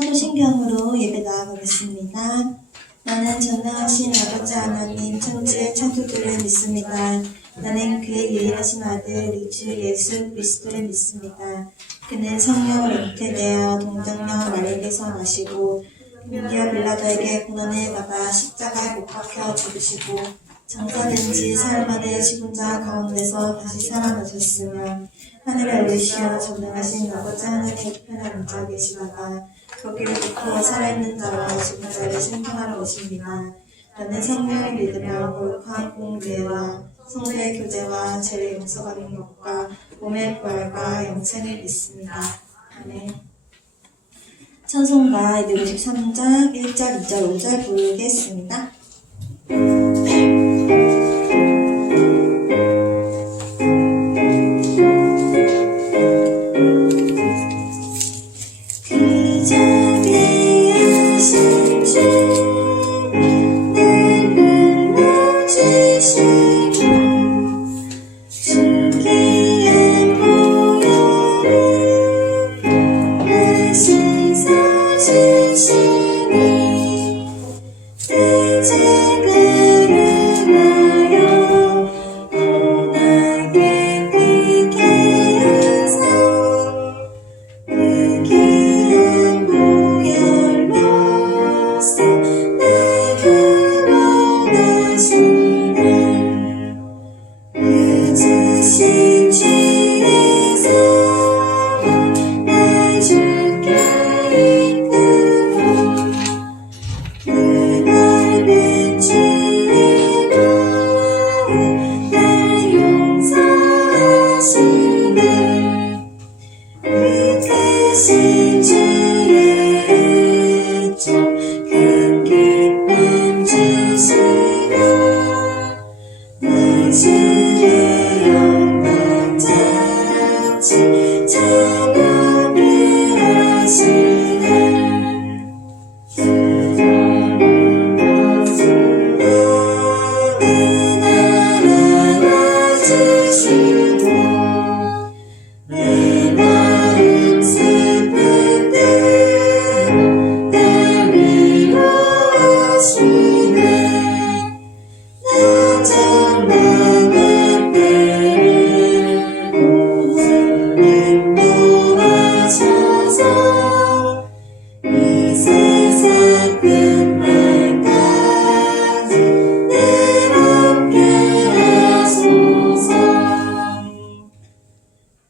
사도신경으로 예배 나아가겠습니다. 나는 전능하신 아버지 하나님 천지의 창조주를 믿습니다. 나는 그의 유일하신 아들 우리 주 예수 그리스도를 믿습니다. 그는 성령을 잉태되어 동정녀 마리아에게서 나시고 본디오 빌라도에게 고난을 받아 십자가에 못 박혀 죽으시고 장사된 지 사흘 만에 죽은 자 가운데서 다시 살아나셨으며 하늘에 오르시어 전능하신 아버지 하나님의 우편에 앉아 계시다가 거기로부터 살아있는 자와 죽은 자를 심판하러 오십니다. 나는 성령을 믿으며 거룩한 공의와 성도의 교제와 죄를 용서받는 것과 몸의 부활과 영생을 믿습니다. 아멘. 찬송가 253장 1절, 2절, 5절 부르겠습니다.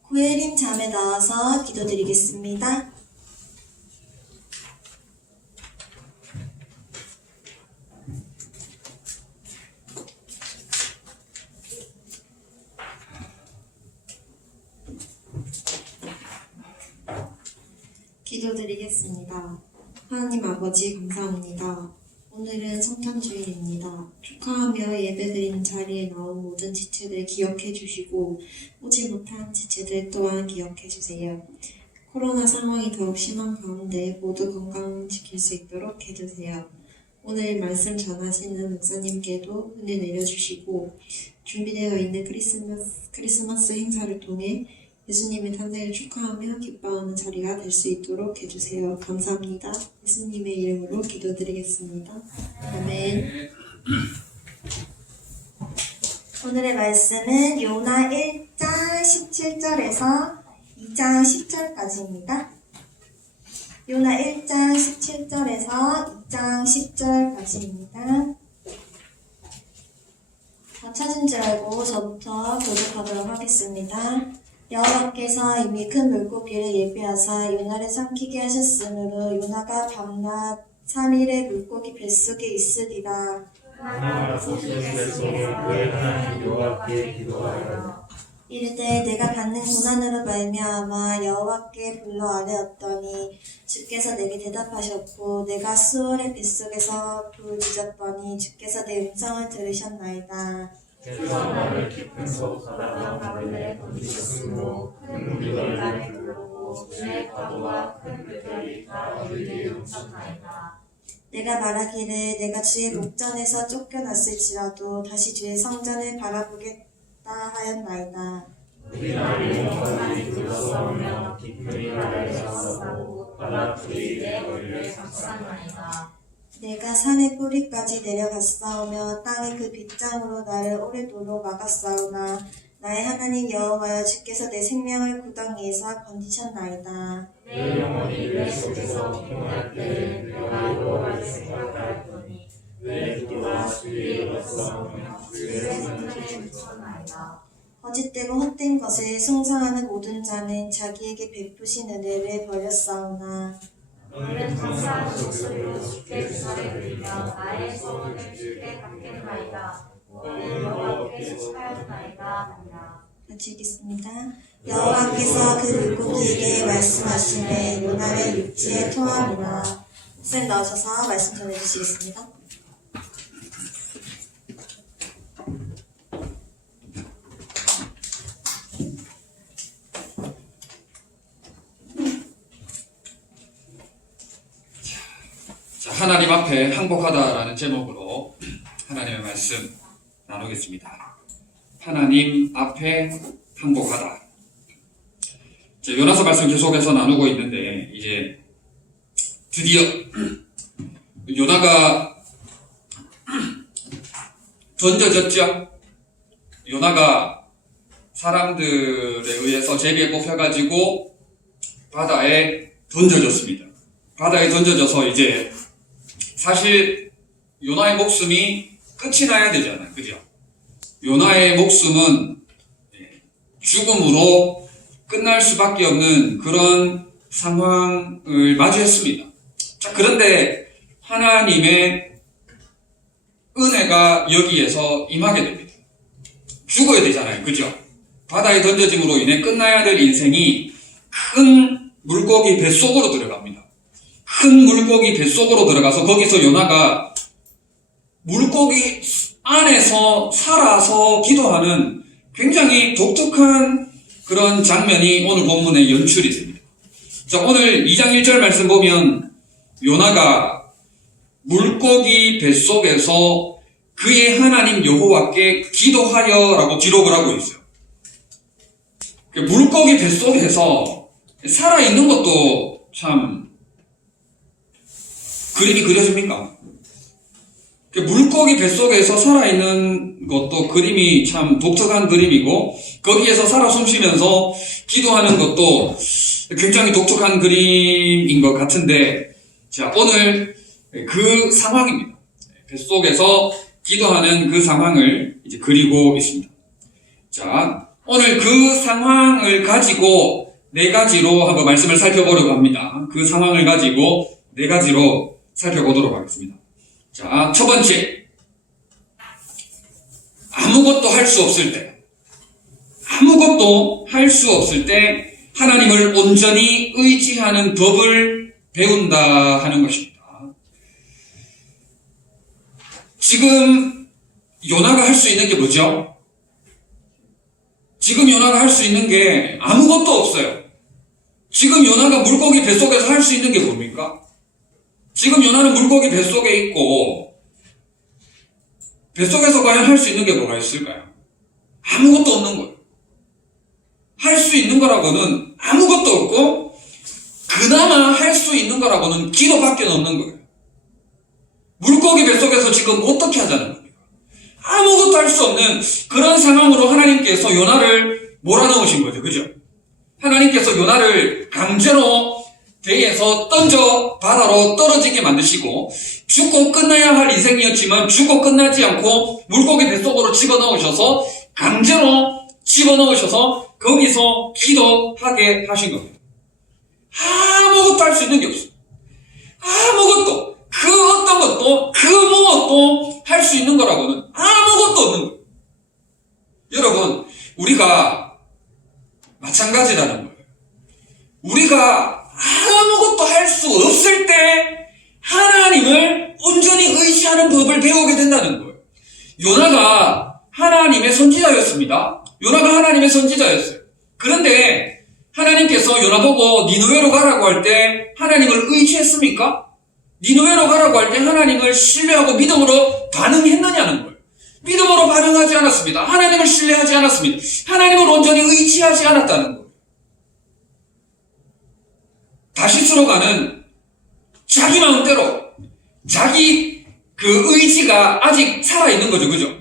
구혜림 잠에 나와서 기도드리겠습니다. 기도드리겠습니다. 하나님 아버지 감사합니다. 오늘은 성탄주일입니다. 축하하며 예배드리는 자리에 나온 모든 지체들 기억해 주시고 오지 못한 지체들 또한 기억해 주세요. 코로나 상황이 더욱 심한 가운데 모두 건강 지킬 수 있도록 해주세요. 오늘 말씀 전하시는 목사님께도 은혜 내려주시고 준비되어 있는 크리스마스 행사를 통해 예수님의 탄생을 축하하며 기뻐하는 자리가 될 수 있도록 해주세요. 감사합니다. 예수님의 이름으로 기도드리겠습니다. 아멘. 오늘의 말씀은 요나 1장 17절에서 2장 10절까지입니다. 요나 1장 17절에서 2장 10절까지입니다. 다 찾은 줄 알고 저부터 교독하도록 하겠습니다. 여호와께서 이미 큰 물고기를 예비하사 요나를 삼키게 하셨으므로 요나가 밤낮 3일의 물고기 뱃속에 있으리라. 이르되 내가 받는 고난으로 말미암아 여호와께 불러 아뢰었더니 주께서 내게 대답하셨고 내가 수월의 뱃속에서 부르짖었더니 주께서 내 음성을 들으셨나이다. 그래서 나를 깊은 곳으로 가을에 던지셨으므로 큰 물이 널리 불렀고 주의 파도와 큰 물결이 다 어디에 넘쳤나이다. 내가 말하기를 내가 주의 목전에서 쫓겨났을지라도 다시 주의 성전을 바라보겠다 하였나이다. 우리 날이 영원히 둘러싸우며 깊은 나를 싸우고 바다풀이 내 머리를 감싸나이다. 내가 산의 뿌리까지 내려갔사오며 땅의 그 빗장으로 나를 오래도록 막았사오나 나의 하나님 여호와여 주께서 내 생명을 구덩이에서 건지셨나이다. 내 영혼이 내 속에서 피곤할 때는 내가 여호와를 생각하였더니 내 기도가 주의 이뤘사오며 주의 생명에 미쳤나이다. 거짓되고 헛된 것을 숭상하는 모든 자는 자기에게 베푸신 은혜를 버렸사오나 너는 감사하는 목소리로 주께 주사를 드리며 나의 소원을 주께 갚겠나이다. 너는 여호와께 축하였나이다 하니라. 같이 읽겠습니다. 여호와께서 그 물고기에게 말씀하시매 요나를 육지에 토함이라. 목사님 나오셔서 말씀 전해주시겠습니다. 자, 하나님 앞에 항복하다라는 제목으로 하나님의 말씀 나누겠습니다. 하나님 앞에 항복하다. 자, 요나서 말씀 계속해서 나누고 있는데 이제 드디어 요나가 던져졌죠. 요나가 사람들에 의해서 제비에 뽑혀가지고 바다에 던져졌습니다. 바다에 던져져서 이제 사실 요나의 목숨이 끝이 나야 되잖아요. 그죠? 요나의 목숨은 죽음으로 끝날 수밖에 없는 그런 상황을 마주했습니다. 자, 그런데 하나님의 은혜가 여기에서 임하게 됩니다. 죽어야 되잖아요. 그죠? 바다에 던져짐으로 인해 끝나야 될 인생이 큰 물고기 뱃속으로 들어갑니다. 큰 물고기 뱃속으로 들어가서 거기서 요나가 물고기 안에서 살아서 기도하는 굉장히 독특한 그런 장면이 오늘 본문에 연출이 됩니다. 자, 오늘 2장 1절 말씀 보면 요나가 물고기 뱃속에서 그의 하나님 여호와께 기도하여라고 기록을 하고 있어요. 물고기 뱃속에서 살아있는 것도 참 그림이 그려집니까? 물고기 뱃속에서 살아있는 것도 그림이 참 독특한 그림이고 거기에서 살아 숨쉬면서 기도하는 것도 굉장히 독특한 그림인 것 같은데 자, 오늘 그 상황입니다. 뱃속에서 기도하는 그 상황을 이제 그리고 있습니다. 자, 오늘 그 상황을 가지고 네 가지로 한번 말씀을 살펴보려고 합니다. 그 상황을 가지고 네 가지로 살펴보도록 하겠습니다. 자, 첫 번째. 아무것도 할 수 없을 때. 아무것도 할 수 없을 때 하나님을 온전히 의지하는 법을 배운다 하는 것입니다. 지금 요나가 할 수 있는 게 뭐죠? 지금 요나가 할 수 있는 게 아무것도 없어요. 지금 요나가 물고기 뱃속에서 할 수 있는 게 뭡니까? 지금 요나는 물고기 뱃속에 있고 뱃속에서 과연 할 수 있는 게 뭐가 있을까요? 아무것도 없는 거예요. 할 수 있는 거라고는 아무것도 없고 그나마 할 수 있는 거라고는 기도밖에 없는 거예요. 물고기 뱃속에서 지금 어떻게 하자는 겁니까? 아무것도 할 수 없는 그런 상황으로 하나님께서 요나를 몰아넣으신 거죠. 그죠? 하나님께서 요나를 강제로 배에서 던져 바다로 떨어지게 만드시고 죽고 끝나야 할 인생이었지만 죽고 끝나지 않고 물고기 뱃속으로 집어넣으셔서 강제로 집어넣으셔서 거기서 기도하게 하신 겁니다. 아무것도 할 수 있는 게 없어요. 아무것도 그 어떤 것도 그 무엇도 할 수 있는 거라고는 아무것도 없는 거예요. 여러분, 우리가 마찬가지라는 거예요. 우리가 아무것도 할 수 없을 때 하나님을 온전히 의지하는 법을 배우게 된다는 거예요. 요나가 하나님의 선지자였습니다. 요나가 하나님의 선지자였어요. 그런데 하나님께서 요나 보고 니느웨로 가라고 할 때 하나님을 의지했습니까? 니느웨로 가라고 할 때 하나님을 신뢰하고 믿음으로 반응했느냐는 거예요. 믿음으로 반응하지 않았습니다. 하나님을 신뢰하지 않았습니다. 하나님을 온전히 의지하지 않았다는 거예요. 다시스로 가는 자기 마음대로 자기 그 의지가 아직 살아있는 거죠. 그죠?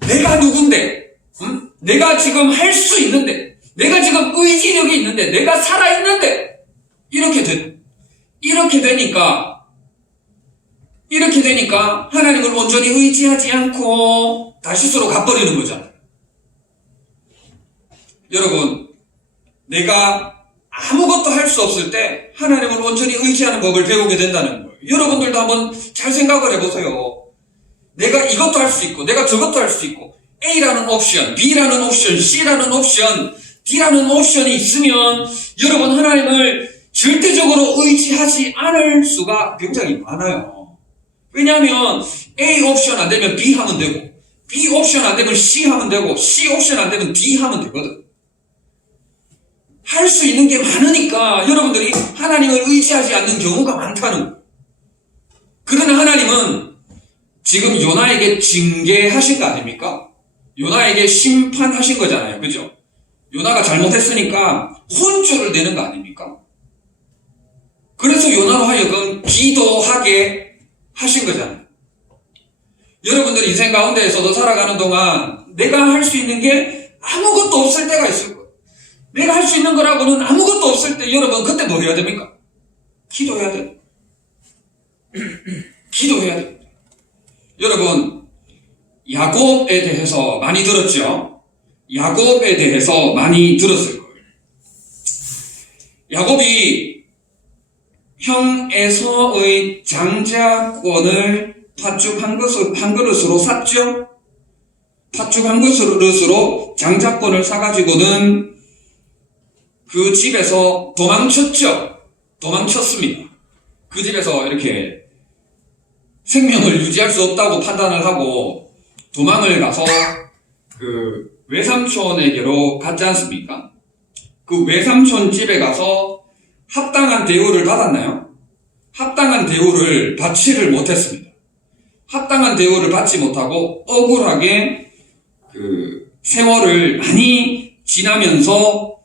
내가 누군데, 내가 지금 할 수 있는데, 내가 지금 의지력이 있는데, 내가 살아있는데, 이렇게 되니까 하나님을 온전히 의지하지 않고 다시스로 가버리는 거잖아요. 여러분, 내가 아무것도 할 수 없을 때 하나님을 온전히 의지하는 법을 배우게 된다는 거예요. 여러분들도 한번 잘 생각을 해보세요. 내가 이것도 할 수 있고, 내가 저것도 할 수 있고, A라는 옵션, B라는 옵션, C라는 옵션, D라는 옵션이 있으면 여러분 하나님을 절대적으로 의지하지 않을 수가 굉장히 많아요. 왜냐하면 A 옵션 안 되면 B 하면 되고, B 옵션 안 되면 C 하면 되고, C 옵션 안 되면 D 하면 되거든. 할 수 있는 게 많으니까 여러분들이 하나님을 의지하지 않는 경우가 많다는 거예요. 그러나 하나님은 지금 요나에게 징계하신 거 아닙니까? 요나에게 심판하신 거잖아요. 그죠? 요나가 잘못했으니까 혼쭐을 내는 거 아닙니까? 그래서 요나로 하여금 기도하게 하신 거잖아요. 여러분들 인생 가운데에서도 살아가는 동안 내가 할 수 있는 게 아무것도 없을 때가 있을 거예요. 내가 할 수 있는 거라고는 아무것도 없을 때 여러분 그때 뭐 해야 됩니까? 기도해야 돼요. 기도해야 돼요. 여러분, 야곱에 대해서 많이 들었죠? 야곱에 대해서 많이 들었을 거예요. 야곱이 형 에서의 장자권을 팥죽 한 그릇으로 샀죠? 팥죽 한 그릇으로 장자권을 사가지고는 그 집에서 도망쳤죠? 도망쳤습니다. 그 집에서 이렇게 생명을 유지할 수 없다고 판단을 하고 도망을 가서 그 외삼촌에게로 갔지 않습니까? 그 외삼촌 집에 가서 합당한 대우를 받았나요? 합당한 대우를 받지를 못했습니다. 합당한 대우를 받지 못하고 억울하게 그 세월을 많이 지나면서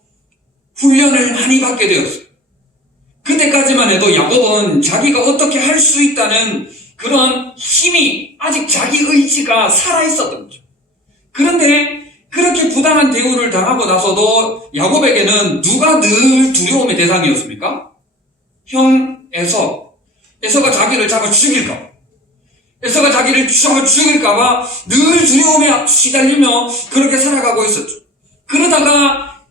훈련을 많이 받게 되었어요. 그때까지만 해도 야곱은 자기가 어떻게 할 수 있다는 그런 힘이 아직 자기 의지가 살아있었던 거죠. 그런데 그렇게 부당한 대우를 당하고 나서도 야곱에게는 누가 늘 두려움의 대상이었습니까? 형 에서가 자기를 잡아 죽일까? 에서가 자기를 잡아 죽일까봐 늘 두려움에 시달리며 그렇게 살아가고 있었죠. 그러다가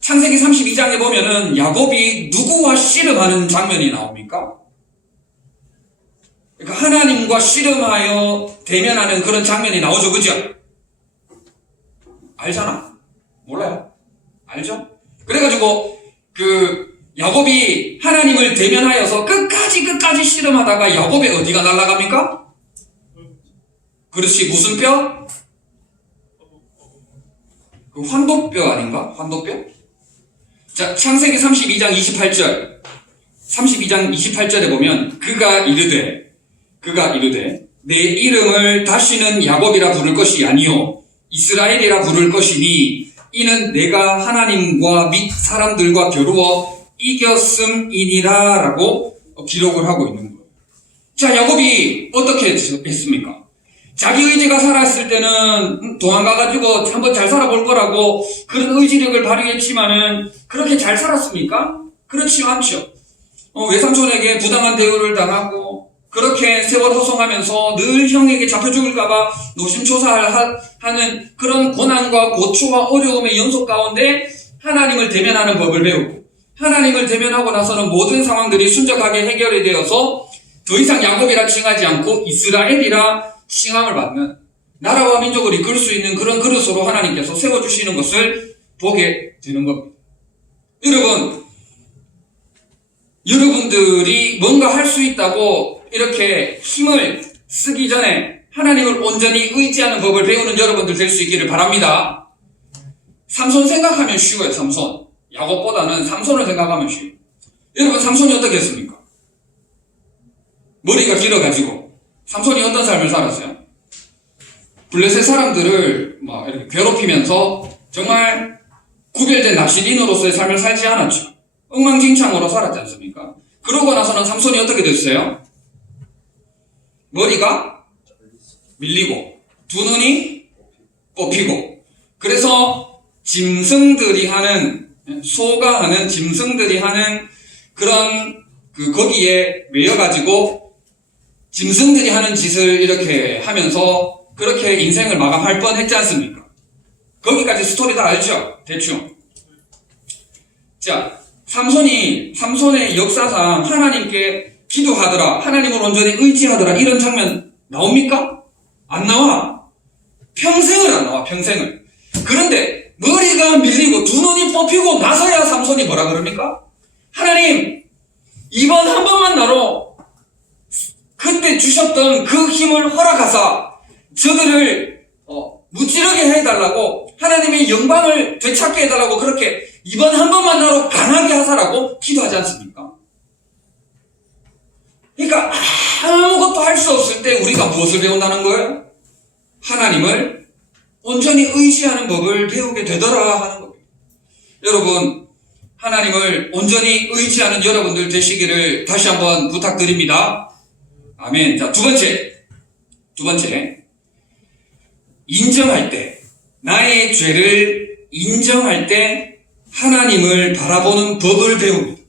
창세기 32장에 보면은 야곱이 누구와 씨름하는 장면이 나옵니까? 그러니까 하나님과 씨름하여 대면하는 그런 장면이 나오죠. 그죠? 알잖아. 몰라요? 알죠? 그래가지고 그 야곱이 하나님을 대면하여서 끝까지 씨름하다가 야곱의 어디가 날아갑니까? 그렇지. 무슨 뼈? 그 환도뼈 아닌가? 환도뼈? 자, 창세기 32장 28절에 보면 그가 이르되 내 이름을 다시는 야곱이라 부를 것이 아니요 이스라엘이라 부를 것이니 이는 내가 하나님과 및 사람들과 겨루어 이겼음이니라 라고 기록을 하고 있는 거예요. 자, 야곱이 어떻게 했습니까? 자기 의지가 살아있을 때는 도망가가지고 한번 잘 살아볼 거라고 그런 의지력을 발휘했지만은 그렇게 잘 살았습니까? 그렇지 않죠. 외삼촌에게 부당한 대우를 당하고 그렇게 세월 허송하면서 늘 형에게 잡혀 죽을까봐 노심초사하는 그런 고난과 고초와 어려움의 연속 가운데 하나님을 대면하는 법을 배우고 하나님을 대면하고 나서는 모든 상황들이 순적하게 해결이 되어서 더 이상 야곱이라 칭하지 않고 이스라엘이라 칭함을 받는 나라와 민족을 이끌 수 있는 그런 그릇으로 하나님께서 세워주시는 것을 보게 되는 겁니다. 여러분들이 뭔가 할 수 있다고 이렇게 힘을 쓰기 전에 하나님을 온전히 의지하는 법을 배우는 여러분들 될 수 있기를 바랍니다. 삼손 생각하면 쉬워요. 삼손. 야곱보다는 삼손을 생각하면 쉬워요. 여러분 삼손이 어떻게 했습니까? 머리가 길어가지고 삼손이 어떤 삶을 살았어요? 블레셋 사람들을 막 이렇게 괴롭히면서 정말 구별된 납시린으로서의 삶을 살지 않았죠. 엉망진창으로 살았지 않습니까? 그러고 나서는 삼손이 어떻게 됐어요? 머리가 밀리고 두 눈이 뽑히고, 그래서 짐승들이 하는, 소가 하는, 짐승들이 하는 그런 거기에 매여가지고 짐승들이 하는 짓을 이렇게 하면서 그렇게 인생을 마감할 뻔 했지 않습니까? 거기까지 스토리 다 알죠? 대충. 자, 삼손의 역사상 하나님께 기도하더라, 하나님을 온전히 의지하더라, 이런 장면 나옵니까? 안 나와. 평생을 안 나와, 평생을. 그런데 머리가 밀리고 두 눈이 뽑히고 나서야 삼손이 뭐라 그럽니까? 하나님, 이번 한 번만 나로 그때 주셨던 그 힘을 허락하사 저들을 무찌르게 해달라고, 하나님의 영광을 되찾게 해달라고, 그렇게 이번 한 번만 나로 강하게 하사라고 기도하지 않습니까? 그러니까 아무것도 할 수 없을 때 우리가 무엇을 배운다는 거예요? 하나님을 온전히 의지하는 법을 배우게 되더라 하는 겁니다. 여러분, 하나님을 온전히 의지하는 여러분들 되시기를 다시 한번 부탁드립니다. 아멘. 자, 두 번째. 인정할 때, 나의 죄를 인정할 때 하나님을 바라보는 법을 배웁니다.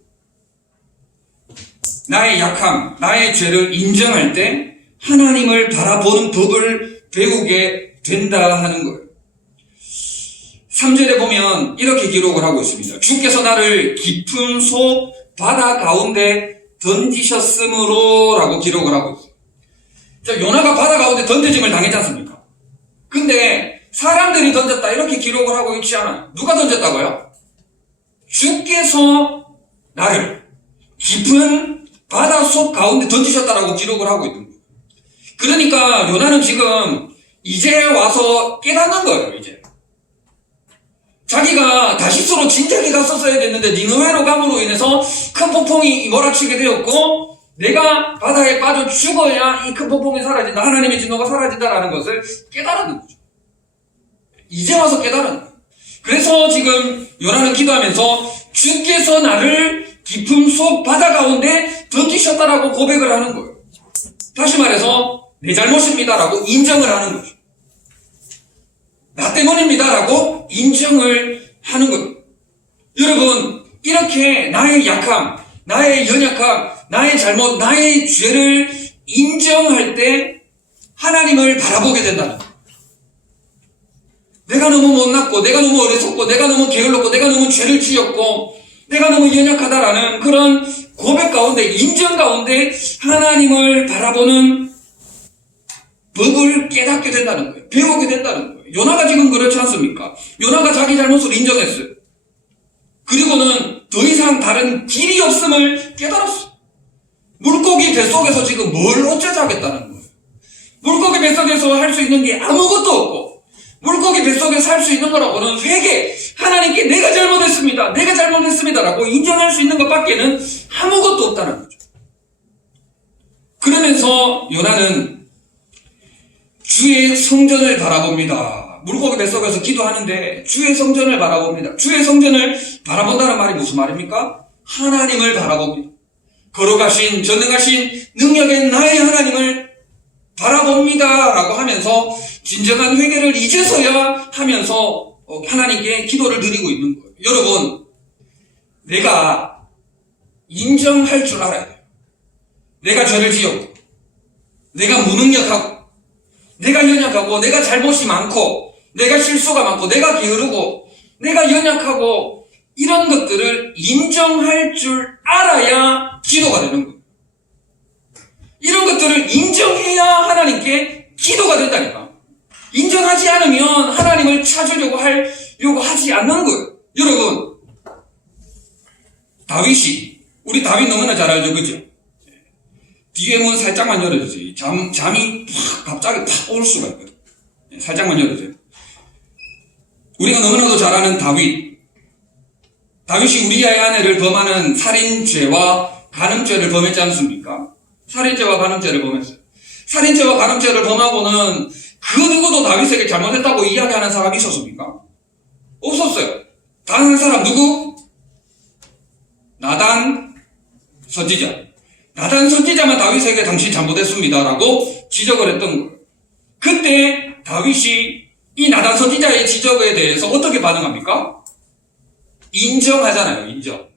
나의 약함, 나의 죄를 인정할 때 하나님을 바라보는 법을 배우게 된다 하는 거예요. 3절에 보면 이렇게 기록을 하고 있습니다. 주께서 나를 깊은 속 바다 가운데 던지셨으므로 라고 기록을 하고 있어요. 자, 요나가 바다 가운데 던져짐을 당했지 않습니까? 근데 사람들이 던졌다 이렇게 기록을 하고 있지 않아요. 누가 던졌다고요? 주께서 나를 깊은 바다 속 가운데 던지셨다라고 기록을 하고 있는 거예요. 그러니까 요나는 지금 이제 와서 깨닫는 거예요. 이제 자기가 다시스로 진작에 갔었어야 됐는데 니느웨로 감으로 인해서 큰 폭풍이 몰아치게 되었고, 내가 바다에 빠져 죽어야 이 큰 폭풍이 사라진다, 하나님의 진노가 사라진다라는 것을 깨달았는 거죠. 이제 와서 깨달은 거예요. 그래서 지금 요나는 기도하면서 주께서 나를 깊은 속 바다 가운데 던지셨다라고 고백을 하는 거예요. 다시 말해서 내 잘못입니다라고 인정을 하는 거죠. 나 때문입니다라고 인정을 하는 거예요. 여러분, 이렇게 나의 약함, 나의 연약함, 나의 잘못, 나의 죄를 인정할 때 하나님을 바라보게 된다는 거예요. 내가 너무 못났고, 내가 너무 어리석고, 내가 너무 게을렀고, 내가 너무 죄를 지었고, 내가 너무 연약하다라는 그런 고백 가운데, 인정 가운데 하나님을 바라보는 법을 깨닫게 된다는 거예요. 배우게 된다는 거예요. 요나가 지금 그렇지 않습니까? 요나가 자기 잘못을 인정했어요. 그리고는 더 이상 다른 길이 없음을 깨달았어요. 물고기 뱃속에서 지금 뭘 어쩌자 하겠다는 거예요. 물고기 뱃속에서 할 수 있는 게 아무것도 없고, 물고기 뱃속에서 할 수 있는 거라고는 회개, 하나님께 내가 잘못했습니다라고 인정할 수 있는 것밖에는 아무것도 없다는 거죠. 그러면서 요나는 주의 성전을 바라봅니다. 물고기 뱃속에서 기도하는데 주의 성전을 바라봅니다. 주의 성전을 바라본다는 말이 무슨 말입니까? 하나님을 바라봅니다. 걸어가신 전능하신 능력의 나의 하나님을 바라봅니다 라고 하면서 진정한 회개를 이제서야 하면서 하나님께 기도를 드리고 있는 거예요. 여러분, 내가 인정할 줄 알아야 돼요. 내가 죄를 지었고, 내가 무능력하고, 내가 연약하고, 내가 잘못이 많고, 내가 실수가 많고, 내가 게으르고, 내가 연약하고, 이런 것들을 인정할 줄 알아야 기도가 되는 거예요. 이런 것들을 인정해야 하나님께 기도가 된다니까. 인정하지 않으면 하나님을 찾으려고 하지 않는 거예요. 여러분, 우리 다윗 너무나 잘 알죠, 그죠? 뒤에 문 살짝만 열어주세요. 잠이 갑자기 팍 올 수가 있거든. 살짝만 열어주세요. 우리가 너무나도 잘 아는 다윗이 우리아의 아내를 범하는 살인죄와 간음죄를 범했지 않습니까? 살인죄와 간음죄를 범했어요. 살인죄와 간음죄를 범하고는 그 누구도 다윗에게 잘못했다고 이야기하는 사람이 있었습니까? 없었어요. 단 한 사람 누구? 나단 선지자만 다윗에게 당신 잘못했습니다라고 지적을 했던 거예요. 그때 다윗이 이 나단 선지자의 지적에 대해서 어떻게 반응합니까? 인정하잖아요. 인정.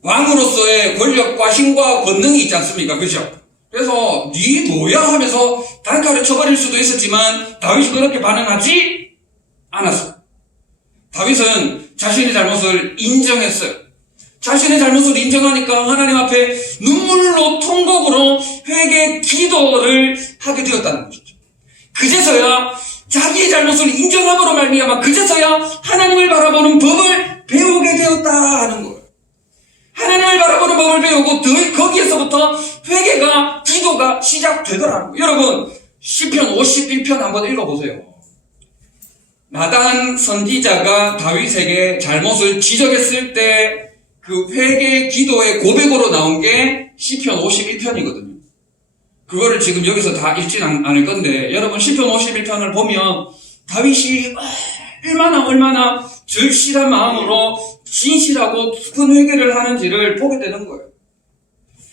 왕으로서의 권력과 힘과 권능이 있지 않습니까? 그죠? 그래서 네 뭐야 하면서 단칼에 쳐버릴 수도 있었지만 다윗이 그렇게 반응하지 않았어요. 다윗은 자신의 잘못을 인정했어요. 자신의 잘못을 인정하니까 하나님 앞에 눈물로 통곡으로 회개 기도를 하게 되었다는 것이죠. 그제서야 자기의 잘못을 인정함으로 말미암아 그제서야 하나님을 바라보는 법을 배우게 되었다 하는 거예요. 하나님을 바라보는 법을 배우고 거기에서부터 회개가 기도가 시작되더라는 거예요. 여러분 시편 51편 한번 읽어보세요. 나단 선지자가 다윗에게 잘못을 지적했을 때 그 회개 기도의 고백으로 나온 게 시편 51편이거든요. 그거를 지금 여기서 다 읽지는 않을 건데 여러분 시편 51편을 보면 다윗이 얼마나 절실한 마음으로 진실하고 깊은 회개를 하는지를 보게 되는 거예요.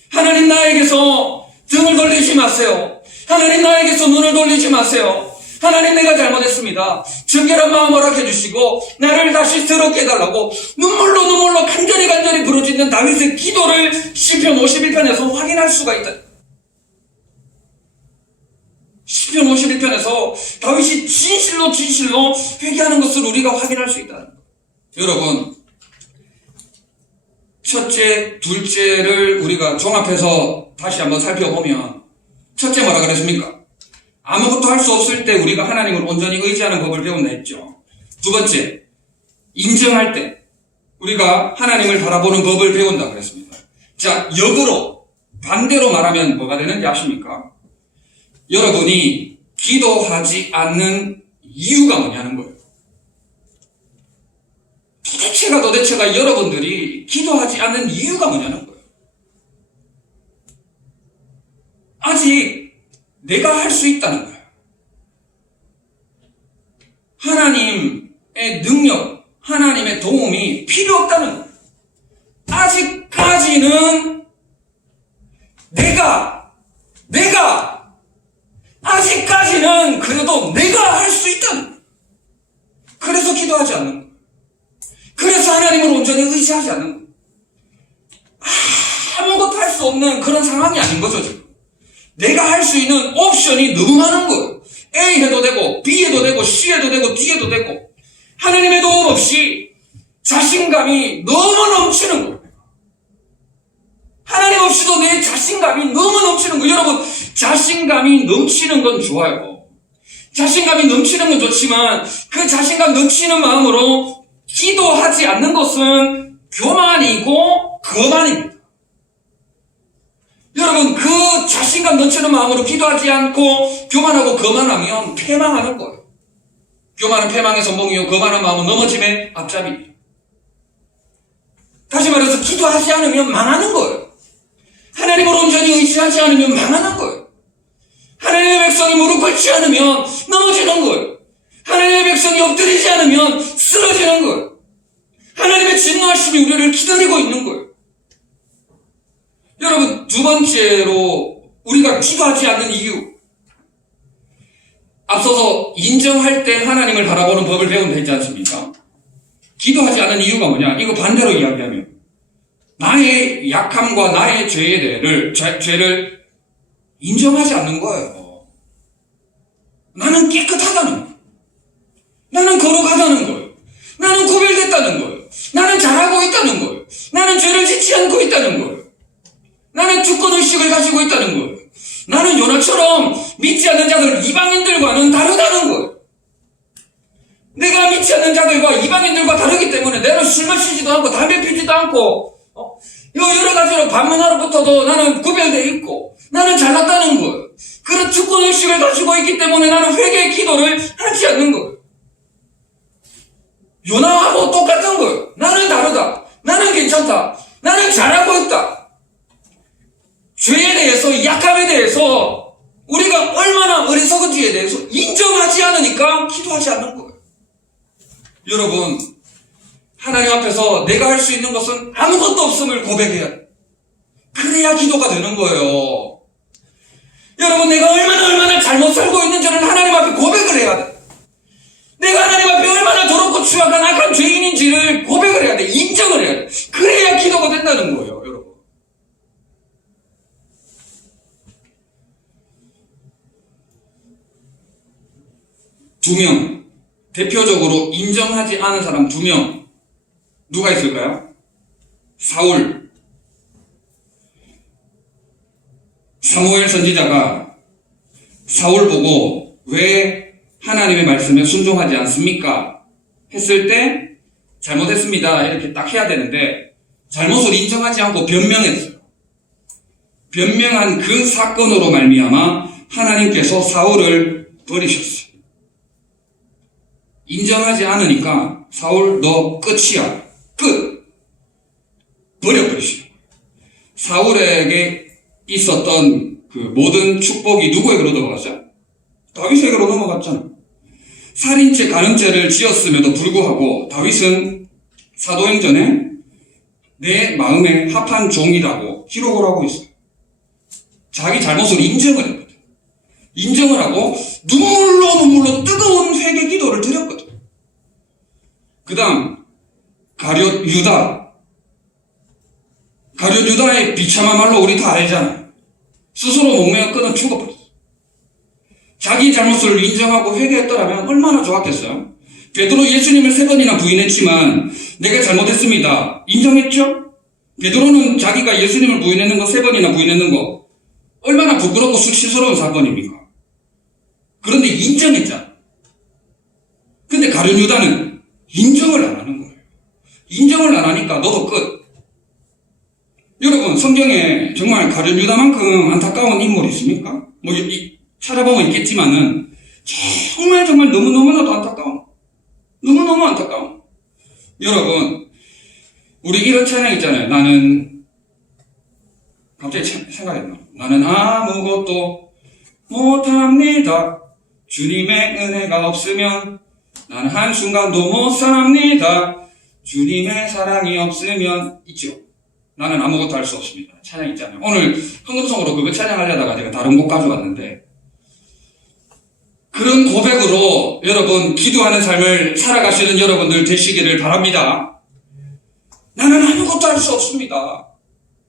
하나님 나에게서 등을 돌리지 마세요. 하나님 나에게서 눈을 돌리지 마세요. 하나님 내가 잘못했습니다. 정결한 마음 허락해 주시고 나를 다시 새롭게 해달라고 눈물로 간절히 부르짖는 다윗의 기도를 시편 51편에서 확인할 수가 있다. 시편 51편에서 다윗이 진실로 회개하는 것을 우리가 확인할 수 있다는 거예요. 여러분 첫째, 둘째를 우리가 종합해서 다시 한번 살펴보면 첫째 뭐라 그랬습니까? 아무것도 할 수 없을 때 우리가 하나님을 온전히 의지하는 법을 배운다 했죠. 두 번째, 인정할 때 우리가 하나님을 바라보는 법을 배운다 그랬습니다. 자, 역으로 반대로 말하면 뭐가 되는지 아십니까? 여러분이 기도하지 않는 이유가 뭐냐는 거예요. 도대체가 여러분들이 기도하지 않는 이유가 뭐냐는 거예요. 아직 내가 할 수 있다는 거예요. 하나님의 능력, 하나님의 도움이 필요 없다는 거예요. 아직까지는 아직까지는 그래도 내가 할 수 있다는 거예요. 그래서 기도하지 않는 거예요. 그래서 하나님을 온전히 의지하지 않는 거예요. 아무것도 할 수 없는 그런 상황이 아닌 거죠, 지금. 내가 할 수 있는 옵션이 너무 많은 거예요. A 해도 되고, B 해도 되고, C 해도 되고, D 해도 되고. 하나님의 도움 없이 자신감이 너무 넘치는 거예요. 하나님 없이도 내 자신감이 너무 넘치는 거예요. 여러분, 자신감이 넘치는 건 좋아요. 자신감이 넘치는 건 좋지만 그 자신감 넘치는 마음으로 기도하지 않는 것은 교만이고 거만입니다. 여러분, 그 자신감 넘치는 마음으로 기도하지 않고 교만하고 거만하면 패망하는 거예요. 교만은 패망의 선봉이요, 거만한 마음은 넘어짐의 앞잡이입니다. 다시 말해서 기도하지 않으면 망하는 거예요. 하나님을 온전히 의지하지 않으면 망하는 거예요. 하나님의 백성이 무릎 꿇지 않으면 넘어지는 거예요. 하나님의 백성이 엎드리지 않으면 쓰러지는 거예요. 하나님의 진노하심이 우리를 기다리고 있는 거예요. 여러분, 두 번째로 우리가 기도하지 않는 이유, 앞서서 인정할 때 하나님을 바라보는 법을 배운다 했지 않습니까? 기도하지 않는 이유가 뭐냐? 이거 반대로 이야기하면 나의 약함과 나의 죄를 인정하지 않는 거예요. 나는 깨끗하다는 거예요. 나는 거룩하다는 거예요. 나는 구별됐다는 거예요. 나는 잘하고 있다는 거예요. 나는 죄를 짓지 않고 있다는 거예요. 나는 주권의식을 가지고 있다는 거예요. 나는 요나처럼 믿지 않는 자들, 이방인들과는 다르다는 거예요. 내가 믿지 않는 자들과 이방인들과 다르기 때문에 나는 술 마시지도 않고 담배 피지도 않고 여러 가지로 반면하로부터도 나는 구별되어 있고 나는 잘났다는 거예요. 그런 주권의식을 가지고 있기 때문에 나는 회개의 기도를 하지 않는 거예요. 요나하고 똑같은 거예요. 나는 다르다. 나는 괜찮다. 나는 잘하고 있다. 죄에 대해서, 약함에 대해서 우리가 얼마나 어리석은지에 대해서 인정하지 않으니까 기도하지 않는 거예요. 여러분, 하나님 앞에서 내가 할 수 있는 것은 아무것도 없음을 고백해야 돼. 그래야 기도가 되는 거예요. 여러분, 내가 얼마나 잘못 살고 있는지를 하나님 앞에 고백을 해야 돼. 내가 하나님 앞에 얼마나 더럽고 추악한 악한 죄인인지를 고백을 해야 돼. 인정을 해야 돼. 그래야 기도가 된다는 거예요, 여러분. 두 명, 대표적으로 인정하지 않은 사람 2명. 누가 있을까요? 사울. 사무엘 선지자가 사울 보고 왜 하나님의 말씀에 순종하지 않습니까? 했을 때 잘못했습니다. 이렇게 딱 해야 되는데 잘못을 인정하지 않고 변명했어요. 변명한 그 사건으로 말미암아 하나님께서 사울을 버리셨어요. 인정하지 않으니까 사울 너 끝이야. 끝. 버려버리시는 거예요. 사울에게 있었던 그 모든 축복이 누구에게로 넘어갔죠? 다윗에게로 넘어갔잖아. 살인죄, 간음죄를 지었음에도 불구하고 다윗은 사도행전에 내 마음에 합한 종이라고 기록을 하고 있어요. 자기 잘못을 인정을 했거든. 인정을 하고 눈물로 뜨거운 회개 기도를 드렸거든. 그 다음 가룟 유다의 비참한 말로 우리 다 알잖아요. 스스로 목매어 끊어 죽어버렸어. 자기 잘못을 인정하고 회개했더라면 얼마나 좋았겠어요? 베드로 예수님을 3번이나 부인했지만 내가 잘못했습니다. 인정했죠? 베드로는 자기가 예수님을 부인했는 거 3번이나 부인했는 거 얼마나 부끄럽고 수치스러운 사건입니까? 그런데 인정했잖아. 근데 가룟 유다는 인정을 안 하는 거예요. 인정을 안 하니까 너도 끝. 여러분, 성경에 정말 가룟 유다만큼 안타까운 인물이 있습니까? 뭐 찾아보면 있겠지만은 정말 너무너무나도 안타까운, 너무너무 안타까운. 여러분, 우리 이런 찬양 있잖아요. 나는 갑자기 생각이 나. 나는 아무것도 못합니다. 주님의 은혜가 없으면 나는 한순간도 못 삽니다. 주님의 사랑이 없으면. 있죠. 나는 아무것도 할 수 없습니다. 찬양 있잖아요. 오늘 헌금송으로 그거 찬양하려다가 제가 다른 곡 가져왔는데 그런 고백으로 여러분 기도하는 삶을 살아가시는 여러분들 되시기를 바랍니다. 나는 아무것도 할 수 없습니다.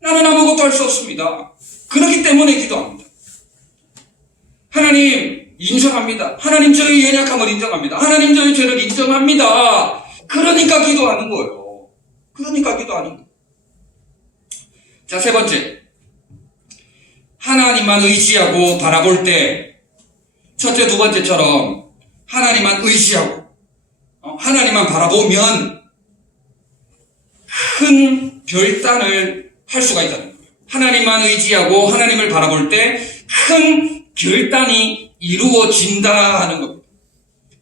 나는 아무것도 할 수 없습니다. 그렇기 때문에 기도합니다. 하나님 인정합니다. 하나님 저의 연약함을 인정합니다. 하나님 저의 죄를 인정합니다. 그러니까 기도하는 거예요. 그러니까 기도하는 거예요. 자, 3번째. 하나님만 의지하고 바라볼 때 첫째, 2번째처럼 하나님만 의지하고 하나님만 바라보면 큰 결단을 할 수가 있다는 거예요. 하나님만 의지하고 하나님을 바라볼 때 큰 결단이 이루어진다 하는 겁니다.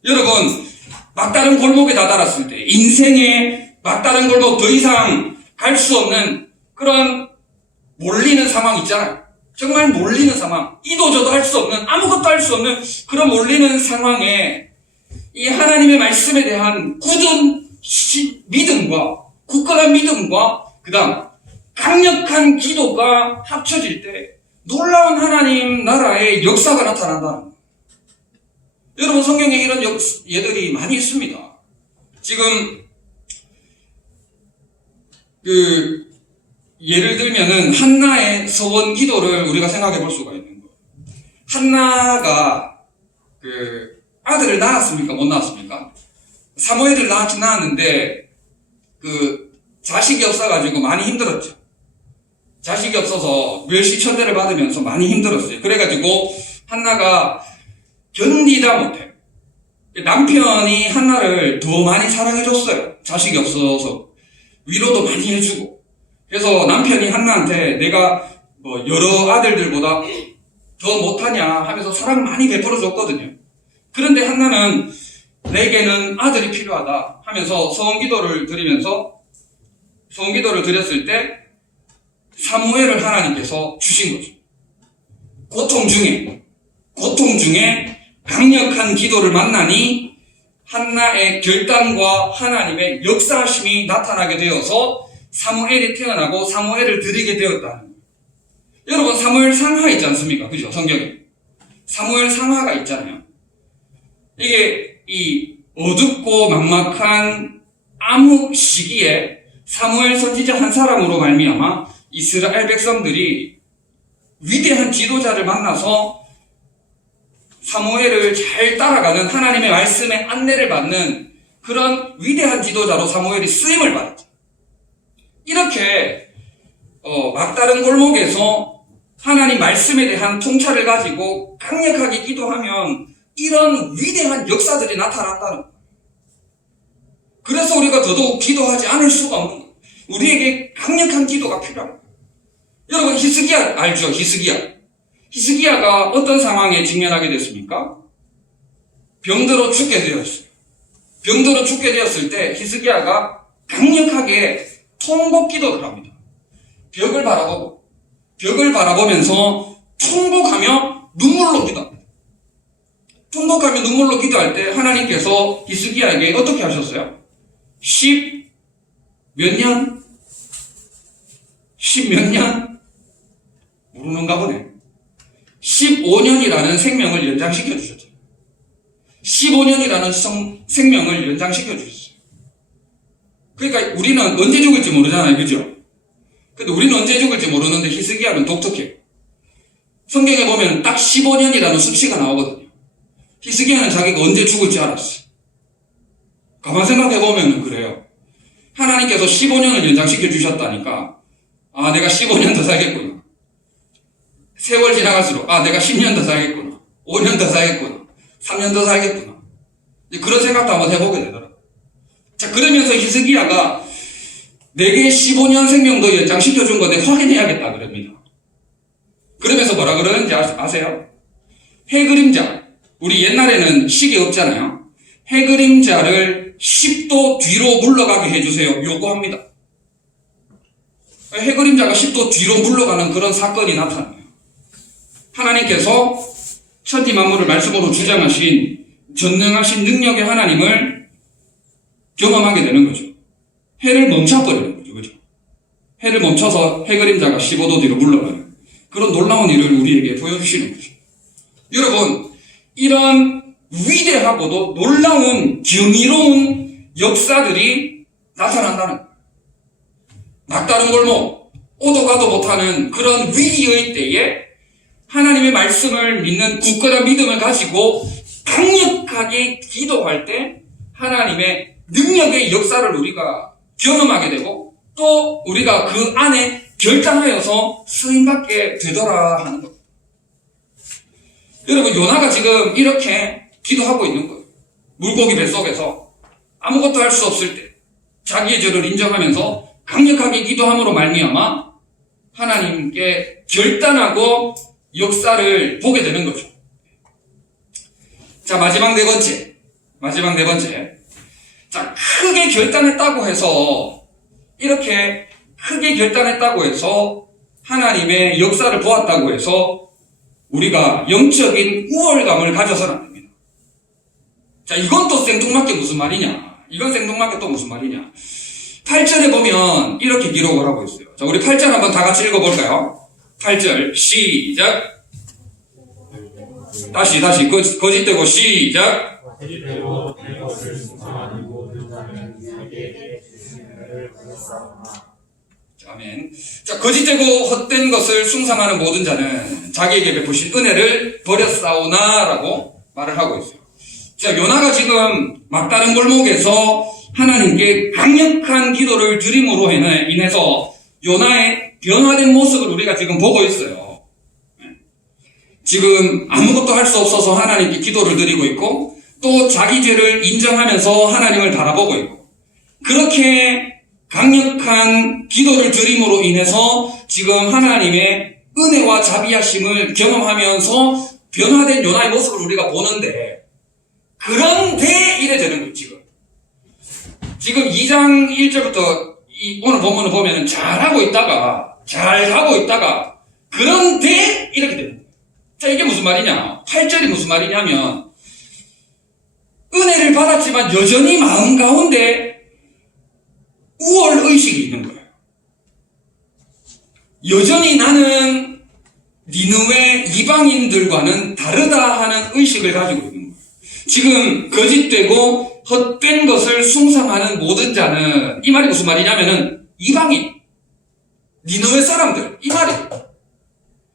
여러분, 막다른 골목에 다다랐을 때 인생의 막다른 골목 더 이상 갈 수 없는 그런 몰리는 상황 있잖아요. 정말 몰리는 상황, 이도저도 할 수 없는, 아무것도 할 수 없는 그런 몰리는 상황에 이 하나님의 말씀에 대한 굳은 믿음과 굳건한 믿음과 그 다음 강력한 기도가 합쳐질 때 놀라운 하나님 나라의 역사가 나타난다는 거예요. 여러분, 성경에 이런 예들이 많이 있습니다. 지금 예를 들면은 한나의 서원 기도를 우리가 생각해 볼 수가 있는 거예요. 한나가 아들을 낳았습니까? 못 낳았습니까? 사무엘을 낳긴 낳았는데 자식이 없어가지고 많이 힘들었죠. 자식이 없어서 멸시천대를 받으면서 많이 힘들었어요. 그래가지고 한나가 견디다 못해. 남편이 한나를 더 많이 사랑해줬어요. 자식이 없어서 위로도 많이 해주고. 그래서 남편이 한나한테 내가 여러 아들들보다 더 못하냐 하면서 사랑 많이 베풀어줬거든요. 그런데 한나는 내게는 아들이 필요하다 하면서 소원기도를 드렸을 때 사무엘을 하나님께서 주신 거죠. 고통 중에 강력한 기도를 만나니 한나의 결단과 하나님의 역사하심이 나타나게 되어서 사무엘이 태어나고 사무엘을 드리게 되었다는 거예요. 여러분, 사무엘 상하 있지 않습니까? 그죠? 성경에. 사무엘 상하가 있잖아요. 이게 이 어둡고 막막한 암흑 시기에 사무엘 선지자 한 사람으로 말미암아 이스라엘 백성들이 위대한 지도자를 만나서 사무엘을 잘 따라가는 하나님의 말씀의 안내를 받는 그런 위대한 지도자로 사무엘이 쓰임을 받았죠. 이렇게 막다른 골목에서 하나님 말씀에 대한 통찰을 가지고 강력하게 기도하면 이런 위대한 역사들이 나타난다는 거예요. 그래서 우리가 더더욱 기도하지 않을 수가 없는 거예요. 우리에게 강력한 기도가 필요합니다. 여러분, 히스기야 알죠? 히스기야가 어떤 상황에 직면하게 됐습니까? 병들어 죽게 되었어요. 병들어 죽게 되었을 때 히스기야가 강력하게 통곡 기도를 합니다. 벽을 바라보면서 통곡하며 눈물로 기도합니다. 통곡하며 눈물로 기도할 때 하나님께서 히스기야에게 어떻게 하셨어요? 10 몇 년? 모르는가 보네. 15년이라는 생명을 연장시켜 주셨죠. 15년이라는 생명을 연장시켜 주셨어요. 그러니까 우리는 언제 죽을지 모르잖아요. 그죠? 근데 우리는 언제 죽을지 모르는데 히스기야는 독특해요. 성경에 보면 딱 15년이라는 수치가 나오거든요. 히스기야는 자기가 언제 죽을지 알았어요. 가만 생각해 보면 그래요. 하나님께서 15년을 연장시켜 주셨다니까, 아, 내가 15년 더 살겠구나. 세월 지나갈수록, 아, 내가 10년 더 살겠구나. 5년 더 살겠구나. 3년 더 살겠구나. 그런 생각도 한번 해보게 되더라고요. 자, 그러면서 히스기야가 내게 15년 생명도 연장시켜준 건데 확인해야겠다 그럽니다. 그러면서 뭐라 그러는지 아세요? 해그림자. 우리 옛날에는 시계 없잖아요. 해그림자를 10도 뒤로 물러가게 해주세요. 요구합니다. 해그림자가 10도 뒤로 물러가는 그런 사건이 나타나요. 하나님께서 천지 만물을 말씀으로 주장하신 전능하신 능력의 하나님을 경험하게 되는 거죠. 해를 멈춰버리는 거죠. 그죠? 해를 멈춰서 해그림자가 15도 뒤로 물러가는 그런 놀라운 일을 우리에게 보여주시는 거죠. 여러분, 이런 위대하고도 놀라운 경이로운 역사들이 나타난다는 거예요. 막다른 골목, 오도 가도 못하는 그런 위기의 때에 하나님의 말씀을 믿는 굳건한 믿음을 가지고 강력하게 기도할 때 하나님의 능력의 역사를 우리가 경험하게 되고 또 우리가 그 안에 결단하여서 쓰임받게 되더라 하는 겁니다. 여러분, 요나가 지금 이렇게 기도하고 있는 거예요. 물고기 뱃속에서 아무것도 할 수 없을 때 자기의 죄를 인정하면서 강력하게 기도함으로 말미암아 하나님께 결단하고 역사를 보게 되는 거죠. 자, 마지막 네 번째. 자, 크게 결단했다고 해서 이렇게 크게 결단했다고 해서 하나님의 역사를 보았다고 해서 우리가 영적인 우월감을 가져서는 안 됩니다. 자, 이건 또 생뚱맞게 무슨 말이냐? 8절에 보면 이렇게 기록을 하고 있어요. 자, 우리 8절 한번 다 같이 읽어볼까요? 8절 시작. 다시 거짓되고 시작. 거짓되고 내 것을 숭상하는 모든 자는 자기에게 주신 은혜를 버렸사오나. 아멘. 자, 거짓되고 헛된 것을 숭상하는 모든 자는 자기에게 베푸신 은혜를 버렸사오나라고 말을 하고 있어요. 자, 요나가 지금 막다른 골목에서 하나님께 강력한 기도를 드림으로 인해서 요나의 변화된 모습을 우리가 지금 보고 있어요. 지금 아무것도 할 수 없어서 하나님께 기도를 드리고 있고 또 자기 죄를 인정하면서 하나님을 바라보고 있고 그렇게 강력한 기도를 드림으로 인해서 지금 하나님의 은혜와 자비하심을 경험하면서 변화된 요나의 모습을 우리가 보는데 그런데 이래 되는 거예요. 지금 2장 1절부터 오늘 본문을 보면 잘하고 있다가 그런데 이렇게 됩니다. 자, 이게 무슨 말이냐? 8절이 무슨 말이냐면 은혜를 받았지만 여전히 마음 가운데 우월의식이 있는 거예요. 여전히 나는 니느웨 이방인들과는 다르다 하는 의식을 가지고 있는 거예요. 지금 거짓되고 헛된 것을 숭상하는 모든 자는, 이 말이 무슨 말이냐면은 이방인, 니느웨 사람들, 이 말이에요.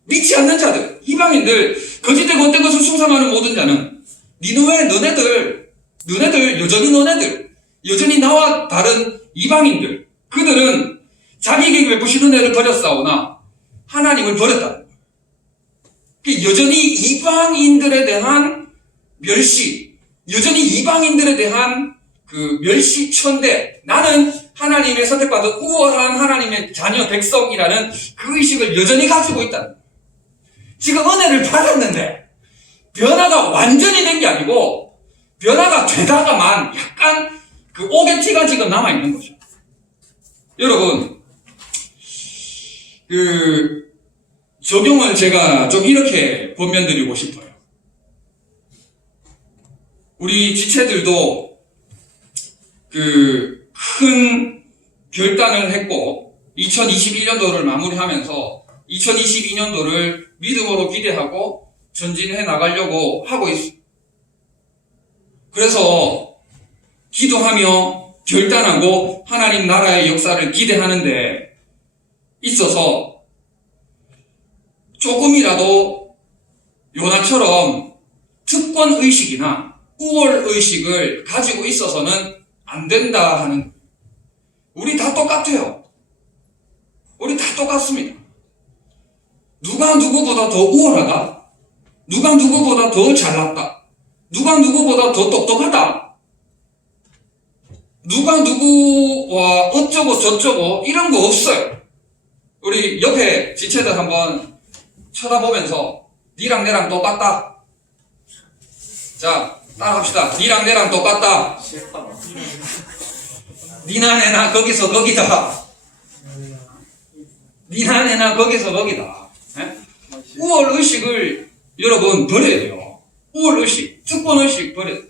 믿지 않는 자들, 이방인들, 거짓되고 헛된 것을 숭상하는 모든 자는 니느웨 너네들 여전히 나와 다른 이방인들, 그들은 자기에게 베푸신 은혜를 버렸사오나 하나님을 버렸다. 여전히 이방인들에 대한 멸시, 여전히 이방인들에 대한 그 멸시천대, 나는 하나님의 선택받은 우월한 하나님의 자녀 백성이라는 그 의식을 여전히 가지고 있다는 거예요. 지금 은혜를 받았는데 변화가 완전히 된 게 아니고 변화가 되다가만 약간 그 오개티가 지금 남아있는 거죠. 여러분, 적용을 제가 좀 이렇게 권면드리고 싶어요. 우리 지체들도 큰 결단을 했고 2021년도를 마무리하면서 2022년도를 믿음으로 기대하고 전진해 나가려고 하고 있습니다. 그래서 기도하며 결단하고 하나님 나라의 역사를 기대하는데 있어서 조금이라도 요나처럼 특권의식이나 우월의식을 가지고 있어서는 안 된다 하는 거예요. 우리 다 똑같아요. 우리 다 똑같습니다. 누가 누구보다 더 우월하다? 누가 누구보다 더 잘났다? 누가 누구보다 더 똑똑하다? 누가 누구와 어쩌고 저쩌고 이런 거 없어요. 우리 옆에 지체들 한번 쳐다보면서 니랑 내랑 똑같다. 자, 따라합시다. 니랑 내랑 똑같다. 니나 내나 거기서 거기다. 니나 내나 거기서 거기다. 네? 우월의식을 여러분 버려야 돼요. 우월의식, 특권의식 버려야 돼요.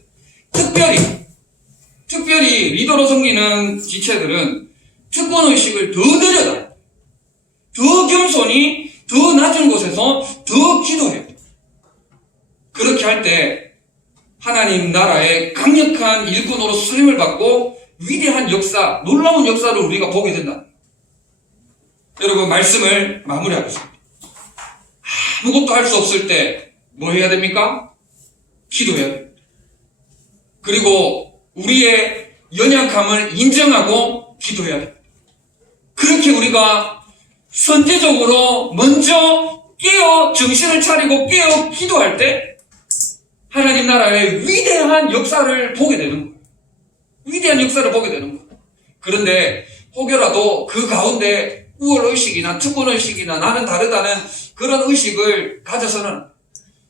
특별히 리더로 섬기는 지체들은 특권의식을 더 들여다, 더 겸손히, 더 낮은 곳에서 더 기도해요. 그렇게 할 때 하나님 나라의 강력한 일꾼으로 쓰임을 받고 위대한 역사, 놀라운 역사를 우리가 보게 된다. 여러분, 말씀을 마무리하겠습니다. 아무것도 할 수 없을 때 뭐 해야 됩니까? 기도해야 됩니다. 그리고 우리의 연약함을 인정하고 기도해야 됩니다. 그렇게 우리가 선제적으로 먼저 정신을 차리고 기도할 때 하나님 나라의 위대한 역사를 보게 되는 거예요. 위대한 역사를 보게 되는 거예요. 그런데 혹여라도 그 가운데 우월의식이나 특권의식이나 나는 다르다는 그런 의식을 가져서는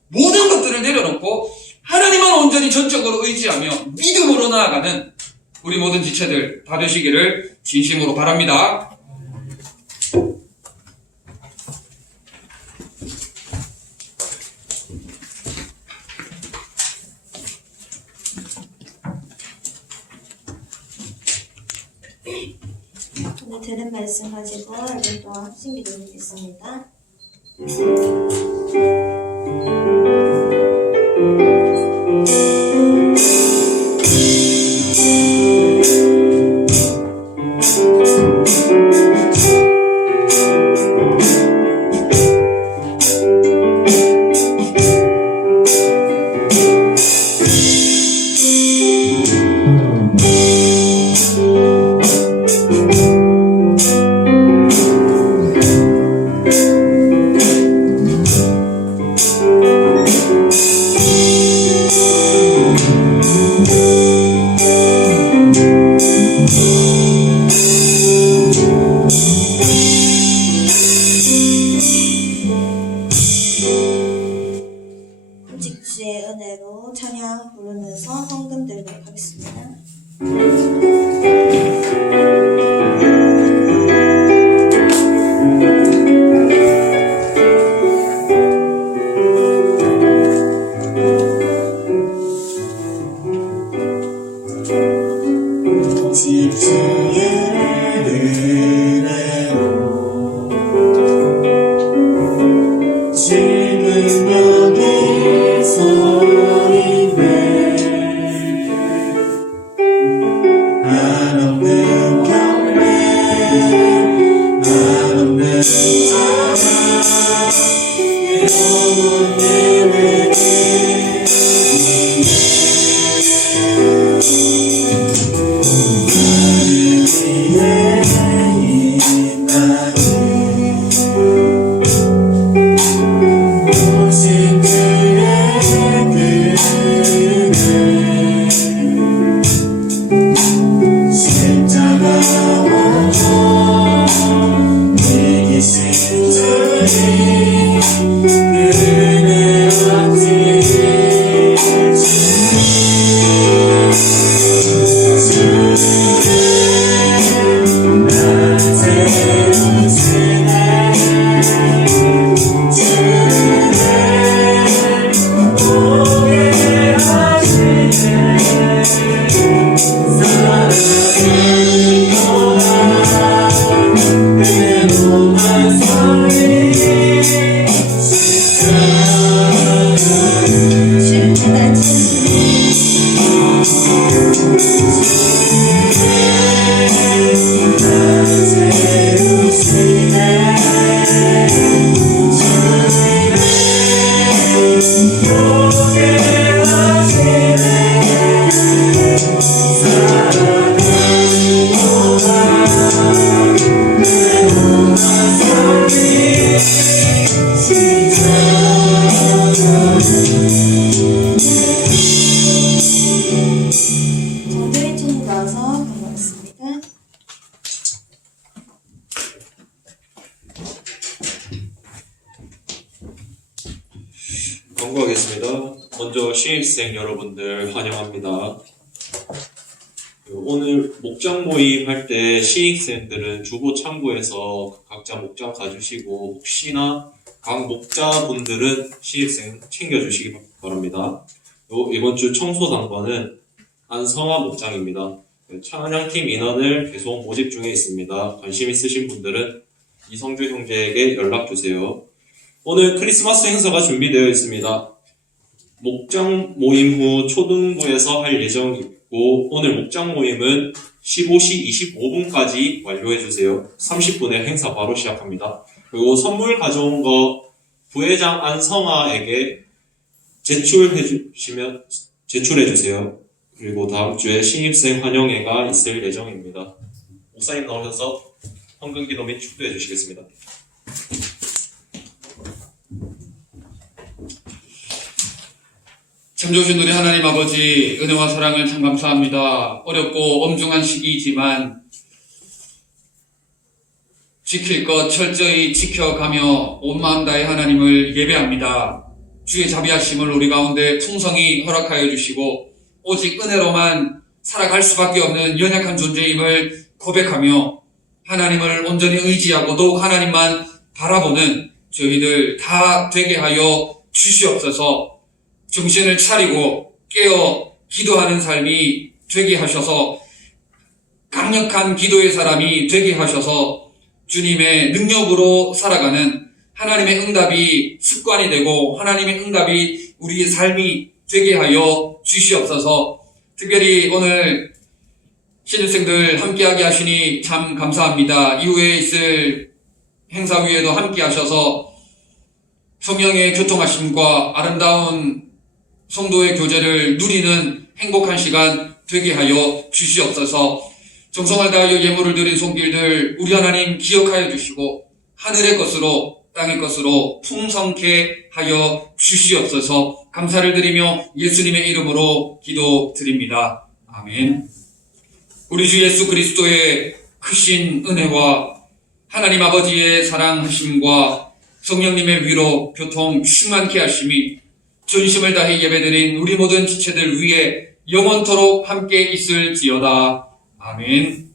모든 것들을 내려놓고 하나님만 온전히 전적으로 의지하며 믿음으로 나아가는 우리 모든 지체들 다 되시기를 진심으로 바랍니다. 오늘 들은 말씀 가지고 1년 동안 합심기도 드리겠습니다. 주의 은혜로 찬양 부르면서 헌금 드리도록 하겠습니다. 지금 여기서인데 한없는 경배 한없는 찬양 영원 예배드리네 정도인천이 나와서 반갑습니다. 광고하겠습니다. 먼저 신입생 여러분들 환영합니다. 오늘 목장 모임 할 때 신입생들은 주보 참고해서 각자 목장 가주시고 혹시나 각 목자분들은 신입생 챙겨주시기 바랍니다. 이번 주 청소당번은 안성화 목장입니다. 찬양팀 인원을 계속 모집 중에 있습니다. 관심 있으신 분들은 이성주 형제에게 연락주세요. 오늘 크리스마스 행사가 준비되어 있습니다. 목장 모임 후 초등부에서 할 예정이고 오늘 목장 모임은 15시 25분까지 완료해주세요. 30분에 행사 바로 시작합니다. 그리고 선물 가져온 거 부회장 안성아에게 제출해주세요. 그리고 다음 주에 신입생 환영회가 있을 예정입니다. 목사님 나오셔서 헌금기도 및 축도해 주시겠습니다. 참 좋으신 우리 하나님 아버지, 은혜와 사랑을 참 감사합니다. 어렵고 엄중한 시기이지만 지킬 것 철저히 지켜가며 온 마음 다해 하나님을 예배합니다. 주의 자비하심을 우리 가운데 풍성히 허락하여 주시고 오직 은혜로만 살아갈 수밖에 없는 연약한 존재임을 고백하며 하나님을 온전히 의지하고 더욱 하나님만 바라보는 저희들 다 되게 하여 주시옵소서. 정신을 차리고 깨어 기도하는 삶이 되게 하셔서 강력한 기도의 사람이 되게 하셔서 주님의 능력으로 살아가는 하나님의 응답이 습관이 되고 하나님의 응답이 우리의 삶이 되게 하여 주시옵소서. 특별히 오늘 신입생들 함께하게 하시니 참 감사합니다. 이후에 있을 행사 위에도 함께 하셔서 성령의 교통하심과 아름다운 성도의 교제를 누리는 행복한 시간 되게 하여 주시옵소서. 정성을 다하여 예물을 드린 손길들 우리 하나님 기억하여 주시고 하늘의 것으로 땅의 것으로 풍성케 하여 주시옵소서. 감사를 드리며 예수님의 이름으로 기도드립니다. 아멘. 우리 주 예수 그리스도의 크신 은혜와 하나님 아버지의 사랑하심과 성령님의 위로 교통 충만케 하심이 전심을 다해 예배드린 우리 모든 지체들 위에 영원토록 함께 있을지어다. 아멘.